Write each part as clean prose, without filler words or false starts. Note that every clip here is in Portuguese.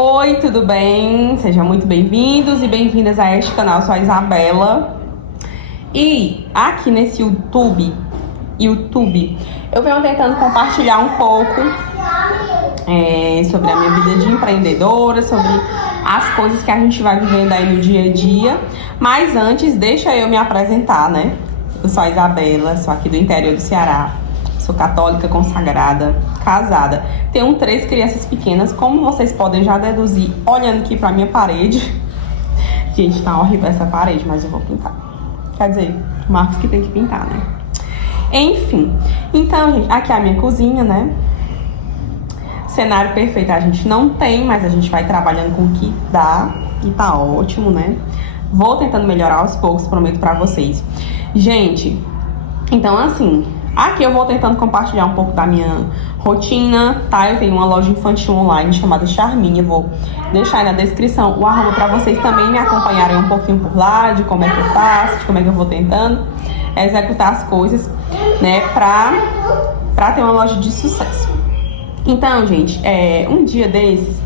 Oi, tudo bem? Sejam muito bem-vindos e bem-vindas a este canal. Eu sou a Isabela. E aqui nesse YouTube, eu venho tentando compartilhar um pouco sobre a minha vida de empreendedora, sobre as coisas que a gente vai vivendo aí no dia a dia. Mas antes, deixa eu me apresentar, né? Eu sou a Isabela, sou aqui do interior do Ceará. Sou católica consagrada, casada. Tenho 3 crianças pequenas, como vocês podem já deduzir olhando aqui pra minha parede. Gente, tá horrível essa parede, mas eu vou pintar. Quer dizer, Marcos que tem que pintar, né? Enfim, então, gente, aqui é a minha cozinha, né? Cenário perfeito a gente não tem, mas a gente vai trabalhando com o que dá e tá ótimo, né? Vou tentando melhorar aos poucos, prometo pra vocês. Gente, então assim, aqui eu vou tentando compartilhar um pouco da minha rotina, tá? Eu tenho uma loja infantil online chamada Charminha, vou deixar aí na descrição o arroba pra vocês também me acompanharem um pouquinho por lá, de como é que eu faço, de como é que eu vou tentando executar as coisas, né, pra ter uma loja de sucesso. Então, gente, um dia desses,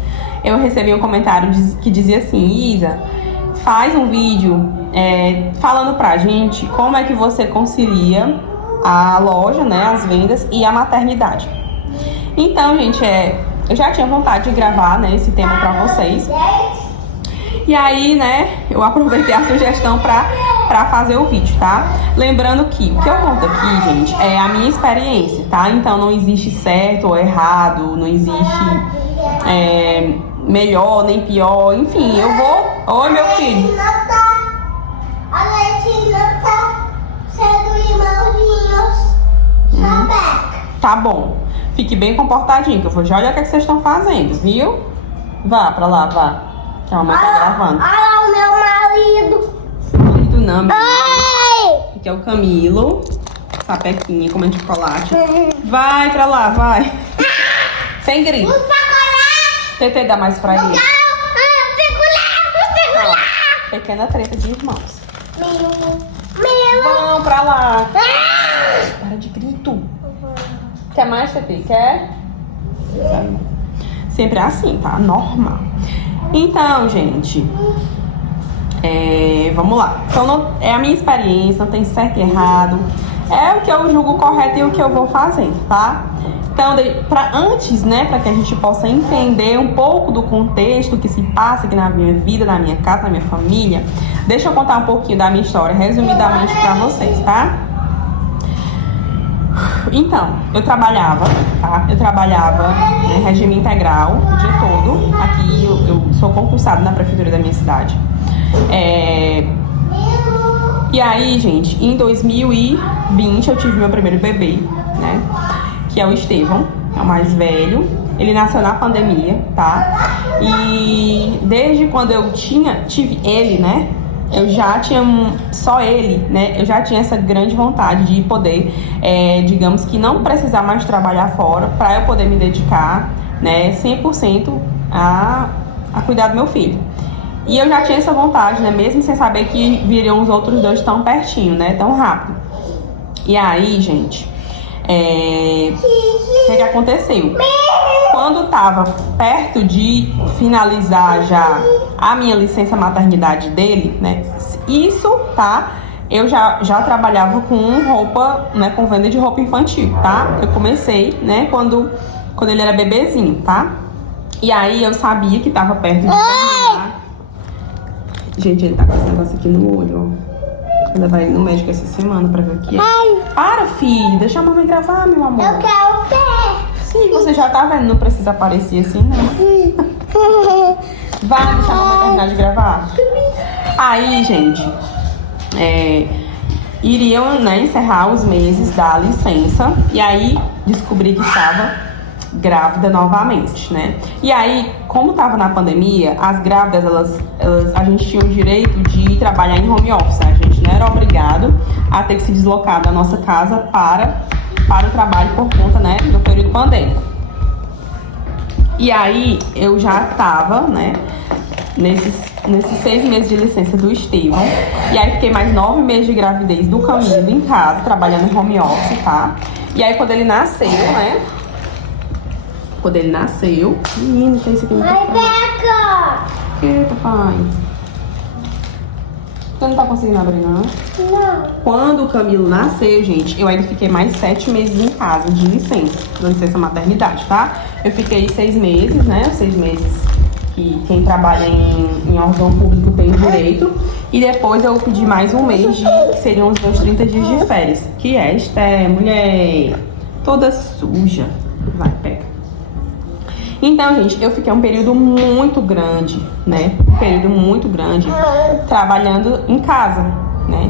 eu recebi um comentário que dizia assim: Isa, faz um vídeo falando pra gente como é que você concilia a loja, né, as vendas e a maternidade. Então, gente, eu já tinha vontade de gravar, né, esse tema pra vocês. E aí, né, eu aproveitei a sugestão pra fazer o vídeo, tá? Lembrando que o que eu conto aqui, gente, é a minha experiência, tá? Então não existe certo ou errado, não existe melhor nem pior, enfim, eu vou... Oi, meu filho. A Letina tá sendo irmãozinhos. Tá bom. Fique bem comportadinho, que eu vou já olhar o que vocês estão fazendo, viu? Vá pra lá, vá. Que a mamãe tá gravando. Olha o meu marido. Marido não, meu. Ai! Aqui é o Camilo. Sapequinha, comendo chocolate. Vai pra lá, vai. Sem grito. O chocolate! TT dá mais pra ele. Segurar! Pequena treta de irmãos. Meu. Vão pra lá. Para de grito. Quer mais, TT? Quer? Sempre é assim, tá? Normal. Então, gente, vamos lá. Então, é a minha experiência, não tem certo e errado. É o que eu julgo correto e o que eu vou fazer, tá? Então, antes, né, para que a gente possa entender um pouco do contexto que se passa aqui na minha vida, na minha casa, na minha família, deixa eu contar um pouquinho da minha história, resumidamente, para vocês, tá? Então, eu trabalhava, tá? Eu trabalhava em regime integral o dia todo. Aqui eu sou concursada na prefeitura da minha cidade. E aí, gente, em 2020 eu tive meu primeiro bebê, né? Que é o Estevão, é o mais velho. Ele nasceu na pandemia, tá? E desde quando eu tive ele, né? Eu já tinha, só ele, né? Eu já tinha essa grande vontade de poder, digamos que não precisar mais trabalhar fora para eu poder me dedicar, né, 100% a cuidar do meu filho. E eu já tinha essa vontade, né? Mesmo sem saber que viriam os outros 2 tão pertinho, né? Tão rápido. E aí, gente, o que aconteceu? Quando tava perto de finalizar já a minha licença maternidade dele, né? Isso, tá? Eu já trabalhava com roupa, né? Com venda de roupa infantil, tá? Eu comecei, né? Quando ele era bebezinho, tá? E aí eu sabia que tava perto de terminar. Gente, ele tá com esse negócio aqui no olho, ó. Vou levar ele no médico essa semana pra ver o que é. Ai. Para, filho. Deixa a mamãe gravar, meu amor. Eu quero ver. Sim, você já tá vendo. Não precisa aparecer assim, não. Vai, deixa a mamãe terminar de gravar. Aí, gente, iriam, né, encerrar os meses da licença. E aí, descobri que estava grávida novamente, né? E aí, como tava na pandemia, as grávidas, a gente tinha o direito de trabalhar em home office, né? A gente não era obrigado a ter que se deslocar da nossa casa para o trabalho por conta, né, do período pandêmico. E aí, eu já tava, né, nesses 6 meses de licença do Estevão. E aí, fiquei mais 9 meses de gravidez do Camilo em casa, trabalhando em home office, tá? E aí, quando ele nasceu, né, quando ele nasceu. Menino, que é isso aqui? Mãe, pega! Que, papai? Você não tá conseguindo abrir, não? Não. Quando o Camilo nasceu, gente, eu ainda fiquei mais 7 meses em casa de licença maternidade, tá? Eu fiquei 6 meses, né? 6 meses que quem trabalha em órgão público tem o direito. E depois eu pedi mais um mês, que seriam os meus 30 dias de férias. Que esta é mulher toda suja. Vai, pega. Então, gente, eu fiquei um período muito grande, né? Um período muito grande trabalhando em casa, né?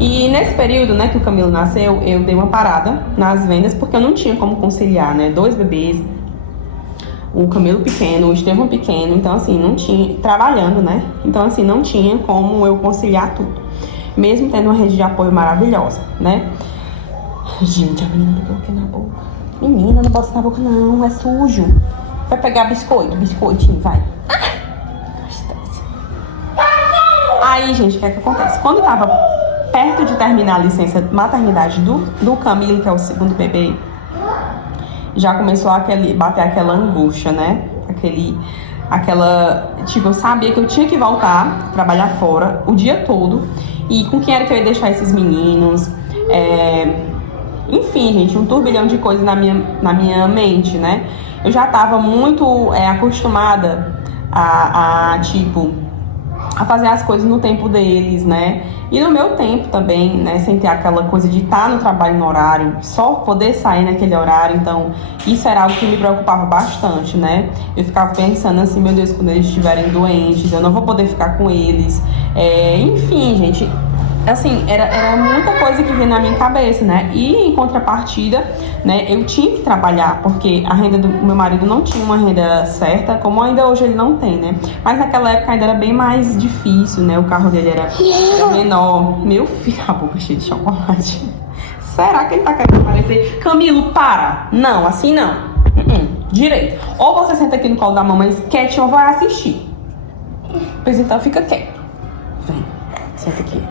E nesse período, né, que o Camilo nasceu, eu dei uma parada nas vendas porque eu não tinha como conciliar, né? 2 bebês, o Camilo pequeno, o Estevão pequeno, então assim, não tinha, trabalhando, né? Então assim, não tinha como eu conciliar tudo, mesmo tendo uma rede de apoio maravilhosa, né? Gente, a menina pegou aqui na boca. Menina, não bota na boca não, é sujo. Vai pegar biscoitinho, vai. Aí, gente, o que é que acontece? Quando eu tava perto de terminar a licença maternidade do Camilo, que é o segundo bebê, já começou bater aquela angústia, né? Tipo, eu sabia que eu tinha que voltar, trabalhar fora o dia todo. E com quem era que eu ia deixar esses meninos? Enfim, gente, um turbilhão de coisas na minha mente, né? Eu já tava muito acostumada a fazer as coisas no tempo deles, né? E no meu tempo também, né? Sem ter aquela coisa de estar no trabalho no horário, só poder sair naquele horário. Então, isso era algo que me preocupava bastante, né? Eu ficava pensando assim, meu Deus, quando eles estiverem doentes, eu não vou poder ficar com eles. Enfim, gente, assim, era muita coisa que vinha na minha cabeça, né? E em contrapartida, né, eu tinha que trabalhar, porque a renda do meu marido não tinha uma renda certa, como ainda hoje ele não tem, né? Mas naquela época ainda era bem mais difícil, né? O carro dele era menor. Meu filho, a boca cheia de chocolate. Será que ele tá querendo aparecer? Camilo, para! Não, assim não. Direito. Ou você senta aqui no colo da mamãe quietinho ou vai assistir. Pois então fica quieto. Vem, senta aqui.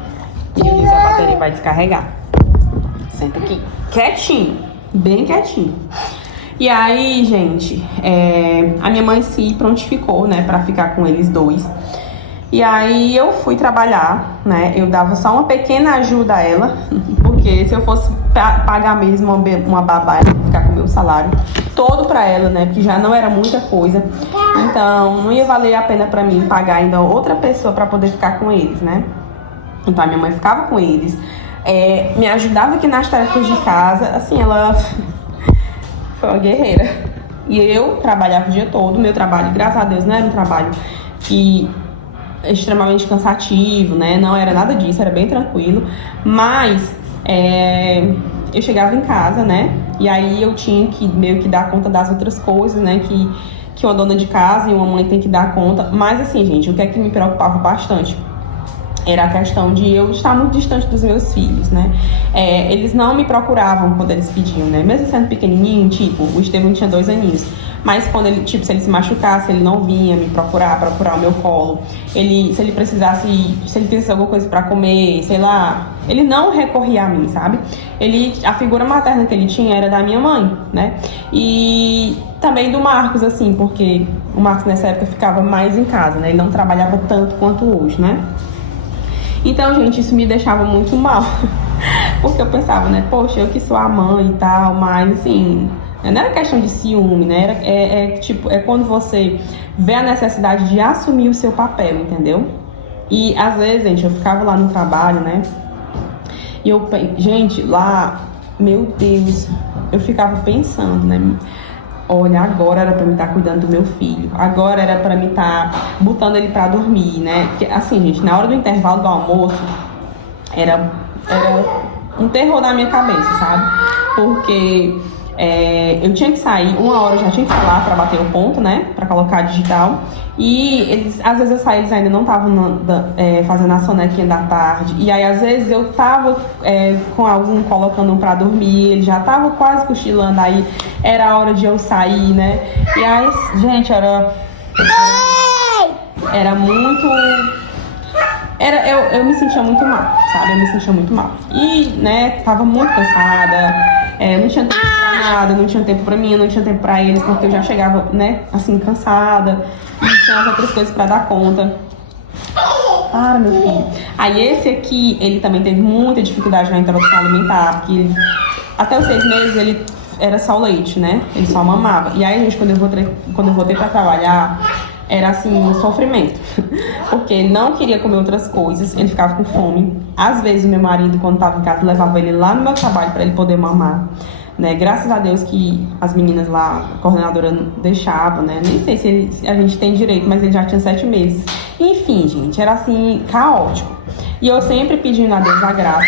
Meu Deus, a bateria vai descarregar. Senta aqui. Quietinho. Bem quietinho. E aí, gente, a minha mãe se prontificou, né, pra ficar com eles dois. E aí eu fui trabalhar, né, eu dava só uma pequena ajuda a ela, porque se eu fosse pagar mesmo uma babá, eu ia ficar com o meu salário todo pra ela, né, porque já não era muita coisa. Então, não ia valer a pena pra mim pagar ainda outra pessoa pra poder ficar com eles, né. Então a minha mãe ficava com eles, me ajudava aqui nas tarefas de casa, assim, ela foi uma guerreira. E eu trabalhava o dia todo, meu trabalho, graças a Deus, não era um trabalho que extremamente cansativo, né? Não era nada disso, era bem tranquilo. Mas eu chegava em casa, né? E aí eu tinha que meio que dar conta das outras coisas, né? Que uma dona de casa e uma mãe tem que dar conta. Mas assim, gente, o que é que me preocupava bastante era a questão de eu estar muito distante dos meus filhos, né? Eles não me procuravam quando eles pediam, né? Mesmo sendo pequenininho, tipo, o Estevão tinha 2 aninhos. Mas quando ele, tipo, se ele se machucasse, ele não vinha me procurar o meu colo. Se ele precisasse alguma coisa pra comer, sei lá, ele não recorria a mim, sabe? A figura materna que ele tinha era da minha mãe, né? E também do Marcos, assim, porque o Marcos nessa época ficava mais em casa, né? Ele não trabalhava tanto quanto hoje, né? Então, gente, isso me deixava muito mal. Porque eu pensava, né? Poxa, eu que sou a mãe e tal, mas assim, não era questão de ciúme, né? É quando você vê a necessidade de assumir o seu papel, entendeu? E às vezes, gente, eu ficava lá no trabalho, né? E gente, lá, meu Deus, eu ficava pensando, né? Olha, agora era pra mim estar cuidando do meu filho. Agora era pra mim estar botando ele pra dormir, né? Porque, assim, gente, na hora do intervalo do almoço, era um terror na minha cabeça, sabe? Porque eu tinha que sair, 1 hora eu já tinha que ir lá pra bater o ponto, né? Pra colocar digital. E às vezes eu saía, eles ainda não estavam fazendo a sonequinha da tarde. E aí, às vezes, eu tava com algum colocando um pra dormir, ele já tava quase cochilando, aí era a hora de eu sair, né? E aí, gente, era muito... Eu me sentia muito mal, sabe? Eu me sentia muito mal. E, né, tava muito cansada, não tinha tempo pra nada, não tinha tempo pra mim, não tinha tempo pra eles, porque eu já chegava, né, assim, cansada, e tinha outras coisas pra dar conta. Para, meu filho. Aí esse aqui, ele também teve muita dificuldade na introdução alimentar, porque ele, até os 6 meses ele era só leite, né? Ele só mamava. E aí, gente, quando eu voltei pra trabalhar, era assim, um sofrimento. Porque ele não queria comer outras coisas, ele ficava com fome. Às vezes, o meu marido, quando tava em casa, levava ele lá no meu trabalho pra ele poder mamar. Né? Graças a Deus que as meninas lá, a coordenadora deixava, né? Nem sei se a gente tem direito, mas ele já tinha 7 meses. Enfim, gente, era assim, caótico. E eu sempre pedindo a Deus a graça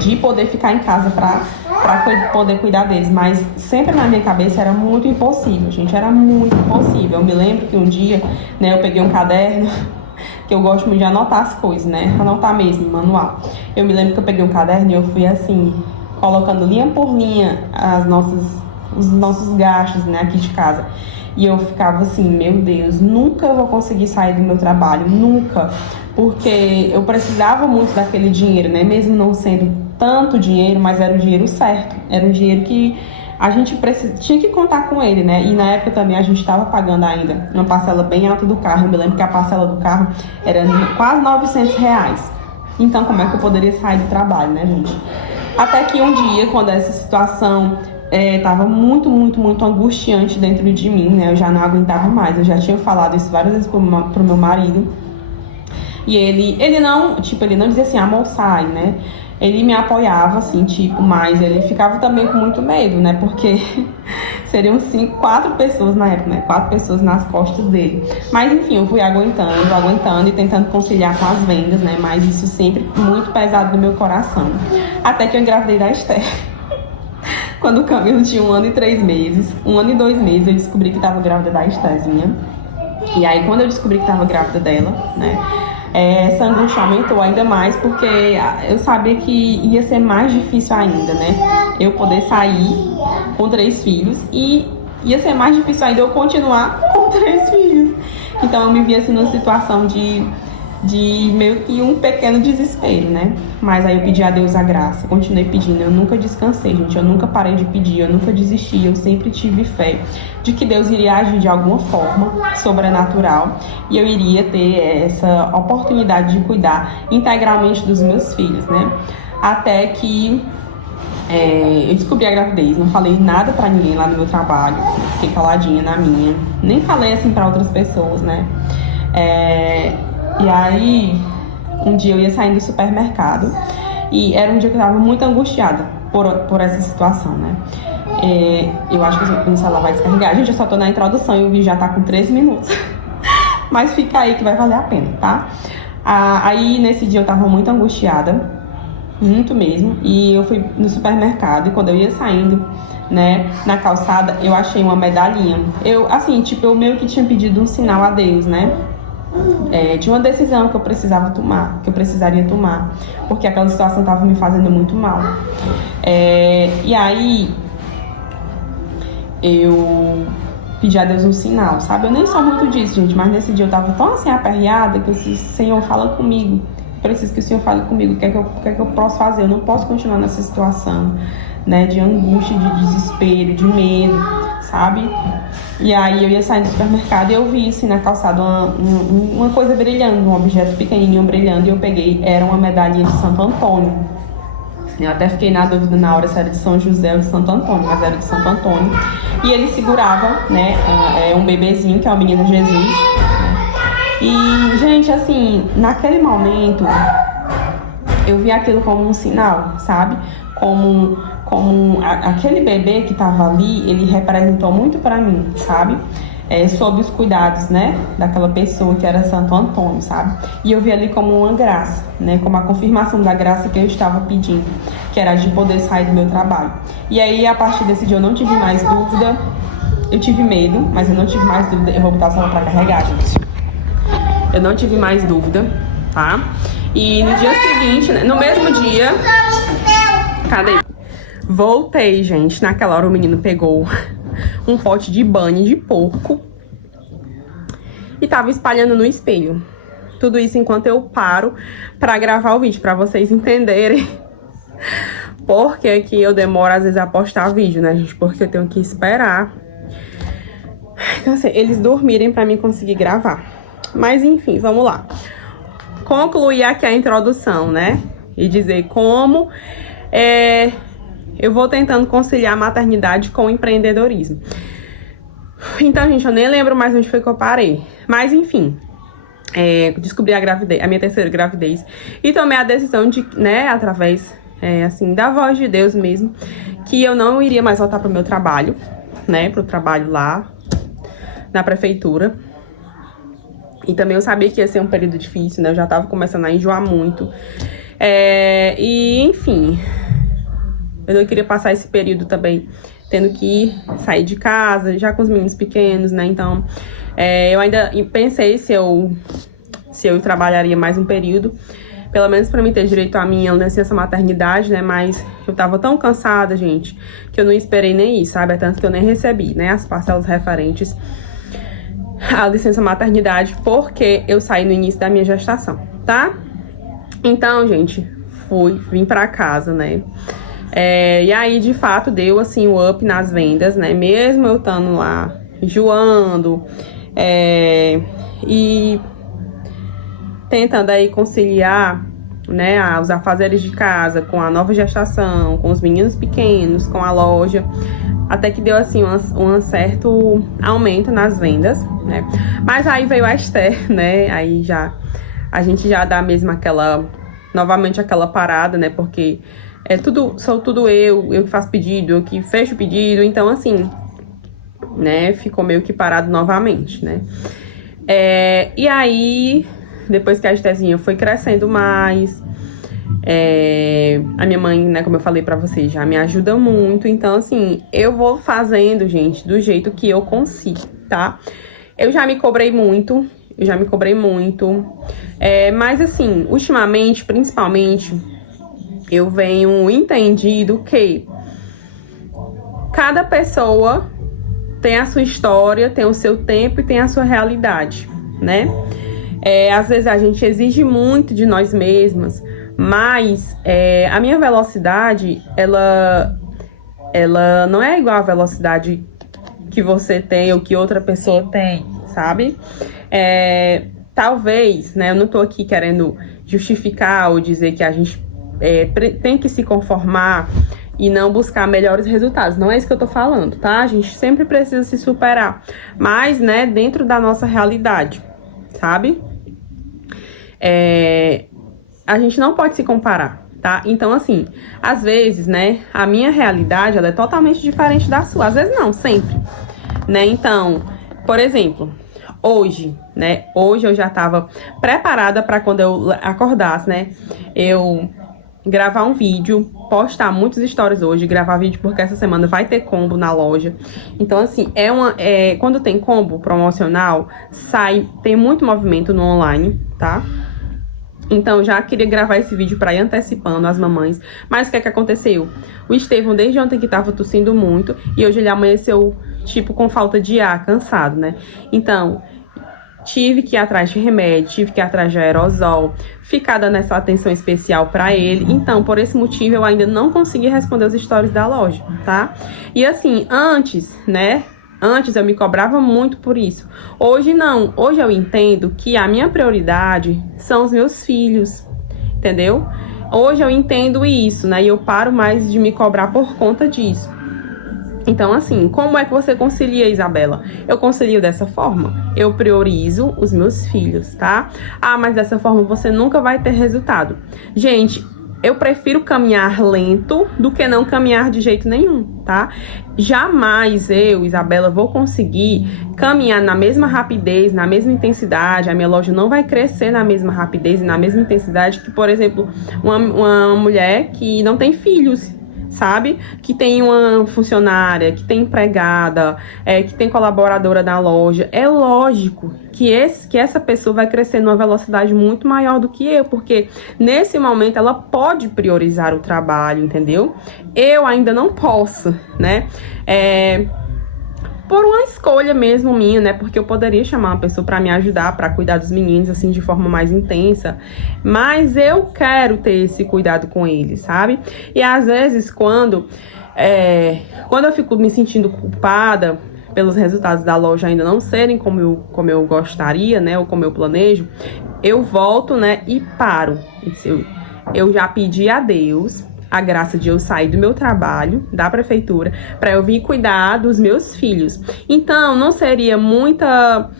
de poder ficar em casa pra poder cuidar deles. Mas sempre na minha cabeça era muito impossível, gente. Era muito impossível. Eu me lembro que um dia, né, eu peguei um caderno, que eu gosto muito de anotar as coisas, né? Anotar mesmo, manual. Eu me lembro que eu peguei um caderno e eu fui assim, colocando linha por linha os nossos gastos, né, aqui de casa. E eu ficava assim, meu Deus, nunca eu vou conseguir sair do meu trabalho, nunca. Porque eu precisava muito daquele dinheiro, né, mesmo não sendo tanto dinheiro, mas era o dinheiro certo. Era um dinheiro que a gente tinha que contar com ele, né? E na época também a gente estava pagando ainda uma parcela bem alta do carro. Eu me lembro que a parcela do carro era quase R$900. Então, como é que eu poderia sair do trabalho, né, gente? Até que um dia, quando essa situação estava muito, muito, muito angustiante dentro de mim, né? Eu já não aguentava mais. Eu já tinha falado isso várias vezes pro meu marido. E ele não dizia assim, amor, sai, né? Ele me apoiava, assim, mas ele ficava também com muito medo, né? Porque seriam 4 pessoas na época, né? 4 pessoas nas costas dele. Mas, enfim, eu fui aguentando e tentando conciliar com as vendas, né? Mas isso sempre muito pesado no meu coração. Até que eu engravidei da Esther. Quando o Camilo tinha 1 ano e 3 meses, 1 ano e 2 meses, eu descobri que estava grávida da Estherzinha. E aí, quando eu descobri que estava grávida dela, né? Essa angústia aumentou ainda mais, porque eu sabia que ia ser mais difícil ainda, né? Eu poder sair com 3 filhos e ia ser mais difícil ainda eu continuar com 3 filhos. Então eu me vi assim numa situação de meio que um pequeno desespero, né? Mas aí eu pedi a Deus a graça, continuei pedindo, eu nunca descansei, gente, eu nunca parei de pedir, eu nunca desisti, eu sempre tive fé de que Deus iria agir de alguma forma sobrenatural e eu iria ter essa oportunidade de cuidar integralmente dos meus filhos, né? Até que eu descobri a gravidez, não falei nada pra ninguém lá no meu trabalho, fiquei caladinha na minha, nem falei assim pra outras pessoas, né? E aí, um dia eu ia saindo do supermercado e era um dia que eu tava muito angustiada por essa situação, né? Eu acho que o celular vai descarregar. Gente, eu só tô na introdução e o vídeo já tá com 13 minutos. Mas fica aí que vai valer a pena, tá? Aí, nesse dia eu tava muito angustiada, muito mesmo. E eu fui no supermercado e quando eu ia saindo, né, na calçada, eu achei uma medalhinha. Eu meio que tinha pedido um sinal a Deus, né? De uma decisão que eu precisava tomar, que eu precisaria tomar, porque aquela situação estava me fazendo muito mal. E aí eu pedi a Deus um sinal, sabe? Eu nem sou muito disso, gente, mas nesse dia eu tava tão assim aperreada que eu disse, Senhor, fala comigo. Preciso que o Senhor fale comigo. O que é que eu posso fazer? Eu não posso continuar nessa situação, né? De angústia, de desespero, de medo, sabe? E aí eu ia sair do supermercado e eu vi assim na calçada uma coisa brilhando, um objeto pequenininho brilhando, e eu peguei, era uma medalhinha de Santo Antônio. Eu até fiquei na dúvida na hora se era de São José ou de Santo Antônio, mas era de Santo Antônio. E ele segurava, né, um bebezinho, que é o menino Jesus. E, gente, assim, naquele momento, eu vi aquilo como um sinal, sabe? Como aquele bebê que tava ali, ele representou muito pra mim, sabe? Sob os cuidados, né, daquela pessoa que era Santo Antônio, sabe? E eu vi ali como uma graça, né, como a confirmação da graça que eu estava pedindo, que era de poder sair do meu trabalho. E aí, a partir desse dia, eu não tive mais dúvida. Eu tive medo, mas eu não tive mais dúvida. Eu vou botar o celular pra carregar, gente. Eu não tive mais dúvida, tá? E no dia seguinte, né, no mesmo dia... Cadê? Voltei, gente. Naquela hora o menino pegou um pote de banho de porco e tava espalhando no espelho. Tudo isso enquanto eu paro pra gravar o vídeo, pra vocês entenderem Por que que eu demoro às vezes a postar vídeo, né, gente? Porque eu tenho que esperar, então, assim, eles dormirem pra mim conseguir gravar. Mas enfim, vamos lá. Concluir aqui a introdução, né? E dizer como eu vou tentando conciliar a maternidade com o empreendedorismo. Então, gente, eu nem lembro mais onde foi que eu parei. Mas enfim, descobri a gravidez, a minha terceira gravidez. E tomei a decisão de, né, através, assim, da voz de Deus mesmo, que eu não iria mais voltar pro meu trabalho, né? Pro trabalho lá na prefeitura. E também eu sabia que ia ser um período difícil, né? Eu já tava começando a enjoar muito. E, enfim, eu não queria passar esse período também tendo que sair de casa, já com os meninos pequenos, né? Então, eu ainda pensei se eu trabalharia mais um período, pelo menos pra mim ter direito à minha licença maternidade, né? Mas eu tava tão cansada, gente, que eu não esperei nem isso, sabe? É tanto que eu nem recebi, né? As parcelas referentes à licença maternidade, porque eu saí no início da minha gestação, tá? Então, gente, vim pra casa, né? E aí, de fato, deu, assim, o up nas vendas, né? Mesmo eu estando lá, enjoando, e tentando aí conciliar, né, os afazeres de casa com a nova gestação, com os meninos pequenos, com a loja, até que deu, assim, um certo aumento nas vendas, né? Mas aí veio a Esther, né? Aí a gente já dá mesmo novamente aquela parada, né? Porque sou tudo eu que faço pedido, eu que fecho o pedido, então assim, né? Ficou meio que parado novamente, né? E aí, depois que a Estherzinha foi crescendo mais, a minha mãe, né, como eu falei pra vocês, já me ajuda muito. Então, assim, eu vou fazendo, gente, do jeito que eu consigo, tá? Eu já me cobrei muito, mas, assim, ultimamente, principalmente, eu venho entendido que cada pessoa tem a sua história, tem o seu tempo e tem a sua realidade, né? Às vezes a gente exige muito de nós mesmas, mas a minha velocidade, ela não é igual à velocidade que você tem ou que outra pessoa tem, sabe? Talvez, né, eu não tô aqui querendo justificar ou dizer que a gente tem que se conformar e não buscar melhores resultados. Não é isso que eu tô falando, tá? A gente sempre precisa se superar, mas, né, dentro da nossa realidade, sabe? A gente não pode se comparar, tá? Então, assim, às vezes, né, a minha realidade, ela é totalmente diferente da sua. Às vezes não, sempre, né? Então, por exemplo, hoje, né, hoje eu já tava preparada para quando eu acordasse, né, eu gravar um vídeo, postar muitos stories hoje, gravar vídeo porque essa semana vai ter combo na loja. Então, assim, quando tem combo promocional, tem muito movimento no online, tá? Então, já queria gravar esse vídeo pra ir antecipando as mamães. Mas o que é que aconteceu? O Estevão, desde ontem que tava tossindo muito, e hoje ele amanheceu, tipo, com falta de ar, cansado, né? Então, tive que ir atrás de remédio, tive que ir atrás de aerosol, ficar dando essa atenção especial pra ele. Então, por esse motivo, eu ainda não consegui responder os stories da loja, tá? E assim, antes, né? Antes eu me cobrava muito por isso. Hoje não. Hoje eu entendo que a minha prioridade são os meus filhos, entendeu? Hoje eu entendo isso, né? E eu paro mais de me cobrar por conta disso. Então, assim, como é que você concilia, Isabela? Eu concilio dessa forma. Eu priorizo os meus filhos, tá? Ah, mas dessa forma você nunca vai ter resultado. Gente, eu prefiro caminhar lento do que não caminhar de jeito nenhum, tá? Jamais eu, Isabela, vou conseguir caminhar na mesma rapidez, na mesma intensidade. A minha loja não vai crescer na mesma rapidez e na mesma intensidade que, por exemplo, uma mulher que não tem filhos, sabe? Que tem uma funcionária, que tem empregada, que tem colaboradora da loja. É lógico que essa pessoa vai crescer numa velocidade muito maior do que eu, porque nesse momento ela pode priorizar o trabalho, entendeu? Eu ainda não posso, né? por uma escolha mesmo minha, né? Porque eu poderia chamar uma pessoa pra me ajudar, pra cuidar dos meninos, assim, de forma mais intensa. Mas eu quero ter esse cuidado com eles, sabe? E às vezes, quando eu fico me sentindo culpada pelos resultados da loja ainda não serem como eu gostaria, né? Ou como eu planejo, eu volto, né? E paro. Eu já pedi a Deus a graça de eu sair do meu trabalho, da prefeitura, para eu vir cuidar dos meus filhos. Então, não seria muita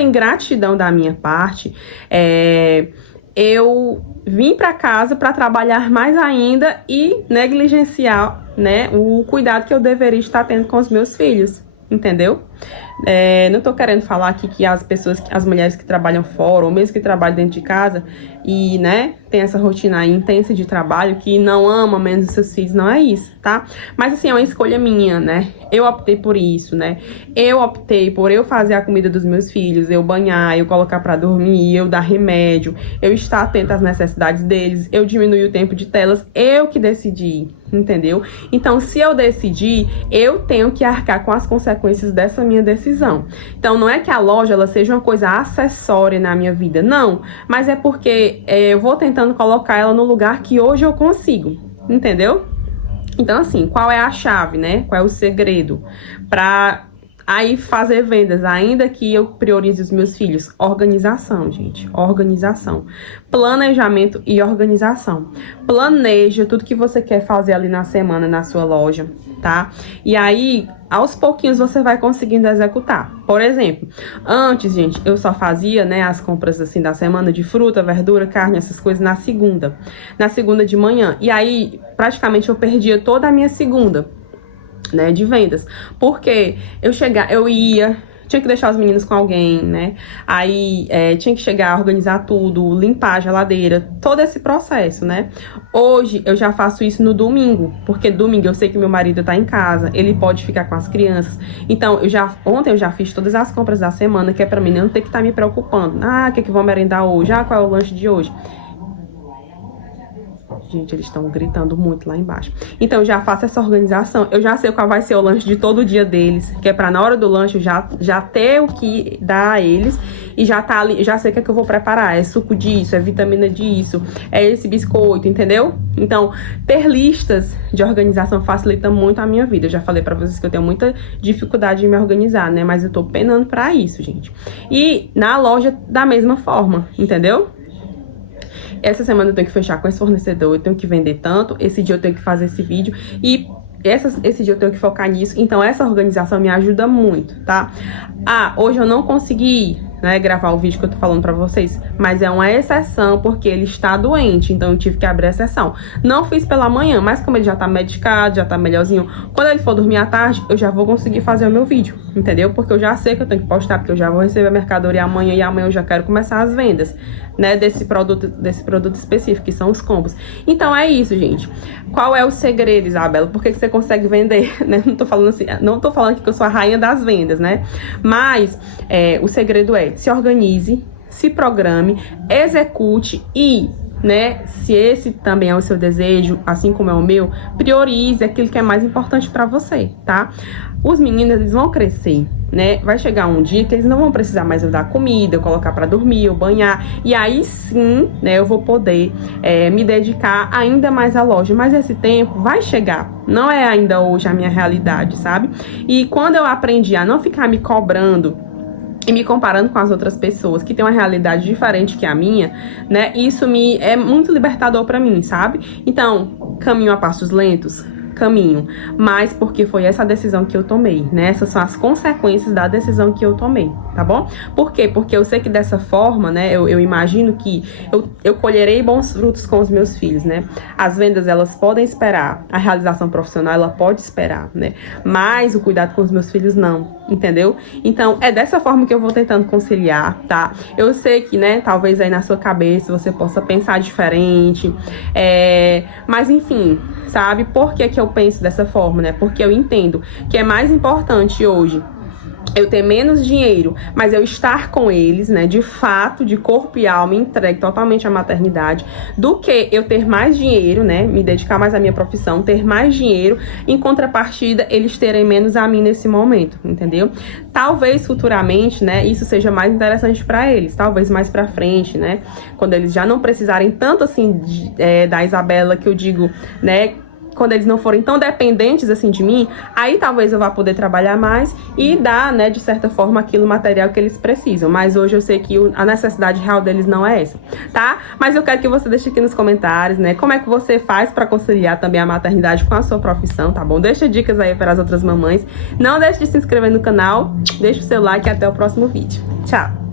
ingratidão da minha parte eu vim para casa para trabalhar mais ainda e negligenciar, né, o cuidado que eu deveria estar tendo com os meus filhos, entendeu? Não tô querendo falar aqui que as mulheres que trabalham fora, ou mesmo que trabalham dentro de casa e, né, tem essa rotina aí intensa de trabalho, que não ama menos os seus filhos, não é isso, tá? Mas assim, é uma escolha minha, né? Eu optei por isso, né? Eu optei por eu fazer a comida dos meus filhos, eu banhar, eu colocar pra dormir, eu dar remédio, eu estar atenta às necessidades deles, eu diminuir o tempo de telas, eu que decidi, entendeu? Então, se eu decidi, eu tenho que arcar com as consequências dessa minha decisão. Então, não é que a loja ela seja uma coisa acessória na minha vida, não. Mas é porque eu vou tentando colocar ela no lugar que hoje eu consigo, entendeu? Então, assim, qual é a chave, né? Qual é o segredo para aí fazer vendas, ainda que eu priorize os meus filhos? Organização, gente. Organização. Planejamento e organização. Planeja tudo que você quer fazer ali na semana na sua loja, tá? E aí, aos pouquinhos você vai conseguindo executar. Por exemplo, antes, gente, eu só fazia, né, as compras assim da semana de fruta, verdura, carne, essas coisas na segunda de manhã. E aí, praticamente eu perdia toda a minha segunda, né, de vendas, porque tinha que deixar os meninos com alguém, né? Aí tinha que chegar, organizar tudo, limpar a geladeira, todo esse processo, né? Hoje eu já faço isso no domingo, porque domingo eu sei que meu marido tá em casa, ele pode ficar com as crianças. Então, ontem eu já fiz todas as compras da semana, que é pra mim não ter que estar me preocupando. O que vou merendar hoje? Qual é o lanche de hoje? Gente, eles estão gritando muito lá embaixo. Então, eu já faço essa organização. Eu já sei qual vai ser o lanche de todo dia deles. Que é pra na hora do lanche eu já ter o que dar a eles. E já tá ali, já sei o que é que eu vou preparar. É suco disso, é vitamina disso, é esse biscoito, entendeu? Então, ter listas de organização facilita muito a minha vida. Eu já falei pra vocês que eu tenho muita dificuldade em me organizar, né? Mas eu tô penando pra isso, gente. E na loja, da mesma forma, entendeu? Essa semana eu tenho que fechar com esse fornecedor, eu tenho que vender tanto, esse dia eu tenho que fazer esse vídeo e esse dia eu tenho que focar nisso. Então essa organização me ajuda muito, tá? Hoje eu não consegui, né, gravar o vídeo que eu tô falando pra vocês, mas é uma exceção porque ele está doente, então eu tive que abrir a exceção. Não fiz pela manhã, mas como ele já tá medicado, já tá melhorzinho, quando ele for dormir à tarde, eu já vou conseguir fazer o meu vídeo, entendeu? Porque eu já sei que eu tenho que postar, porque eu já vou receber a mercadoria amanhã e amanhã eu já quero começar as vendas, né, desse produto específico, que são os combos. Então é isso, gente. Qual é o segredo, Isabela? Por que você consegue vender, né? Não tô falando assim, não tô falando aqui que eu sou a rainha das vendas, né? Mas o segredo é: se organize, se programe, execute e, né, se esse também é o seu desejo, assim como é o meu, priorize aquilo que é mais importante pra você, tá? Os meninos, eles vão crescer, né? Vai chegar um dia que eles não vão precisar mais eu dar comida, eu colocar pra dormir, eu banhar. E aí sim, né, eu vou poder me dedicar ainda mais à loja. Mas esse tempo vai chegar. Não é ainda hoje a minha realidade, sabe? E quando eu aprendi a não ficar me cobrando e me comparando com as outras pessoas que têm uma realidade diferente que a minha, né? Isso é muito libertador pra mim, sabe? Então, caminho a passos lentos, caminho, mas porque foi essa decisão que eu tomei, né? Essas são as consequências da decisão que eu tomei, tá bom? Por quê? Porque eu sei que dessa forma, né, eu imagino que eu colherei bons frutos com os meus filhos, né? As vendas, elas podem esperar, a realização profissional, ela pode esperar, né? Mas o cuidado com os meus filhos, não, entendeu? Então, é dessa forma que eu vou tentando conciliar, tá? Eu sei que, né, talvez aí na sua cabeça você possa pensar diferente, mas enfim, sabe? Por que que eu penso dessa forma, né? Porque eu entendo que é mais importante hoje eu ter menos dinheiro, mas eu estar com eles, né, de fato, de corpo e alma, entregue totalmente à maternidade, do que eu ter mais dinheiro, né, me dedicar mais à minha profissão, ter mais dinheiro, em contrapartida, eles terem menos a mim nesse momento, entendeu? Talvez futuramente, né, isso seja mais interessante para eles, talvez mais pra frente, né, quando eles já não precisarem tanto, assim, da Isabela, que eu digo, né, quando eles não forem tão dependentes assim de mim, aí talvez eu vá poder trabalhar mais e dar, né, de certa forma, aquilo material que eles precisam. Mas hoje eu sei que a necessidade real deles não é essa, tá? Mas eu quero que você deixe aqui nos comentários, né, como é que você faz pra conciliar também a maternidade com a sua profissão, tá bom? Deixa dicas aí para as outras mamães. Não deixe de se inscrever no canal, deixa o seu like e até o próximo vídeo. Tchau!